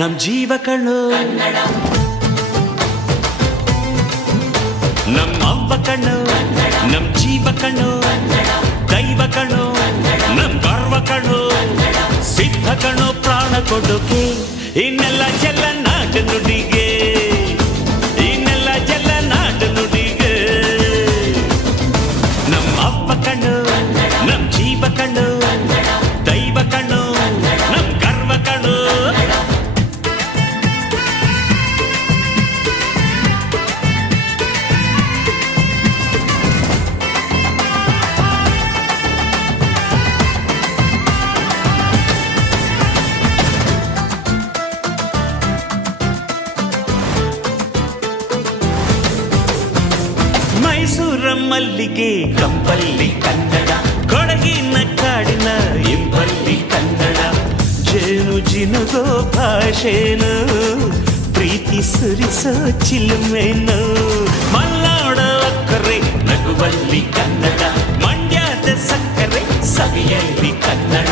ನಮ್ ಜೀವ ಕಣ್ಣು, ನಮ್ ಅವ್ವ ಕಣ್ಣು, ನಮ್ ಜೀವ ಕಣ್ಣು, ದೈವ ಕಣ್ಣು, ನಮ್ ಗರ್ವ ಕಣ್ಣು, ಸಿದ್ಧ ಕಣ್ಣು, ಪ್ರಾಣ ಕೊಡೋಕೆ ಇನ್ನೆಲ್ಲ ಚೆಲ್ಲ ನಾಟ ನುಡಿಗೆ, ಇನ್ನೆಲ್ಲ ಚೆಲ್ಲ ನಾಟ ನುಡಿಗೆ. ನಮ್ ಅವ್ವ ಕಣ್ಣು, ನಮ್ ಜೀವ ಕಣ್ಣು, ದೈವ ಕಣ್ಣು, ನಮ್ ಗರ್ವ ಕಣ್ಣು. ಮೈಸೂರ ಮಲ್ಲಿಗೆ ಕಂಪಲ್ಲಿ ಕನ್ನಡ, ಕೊಡಗಿನ ಕಾಡಿನ ಇಂಪಲ್ಲಿ ಕನ್ನಡ, ಜೇನು ಜಿನುಗೋ ಭಾಷೆನು, ಪ್ರೀತಿ ಸುರಿಸೋ ಚಿಲುಮೆನು, ಮಲ್ನಾಡ ಅಕ್ಕರೆ ನಗುವಲ್ಲಿ ಕನ್ನಡ, ಮಂಡ್ಯದ ಸಕ್ಕರೆ ಸವಿಯಲ್ಲಿ ಕನ್ನಡ,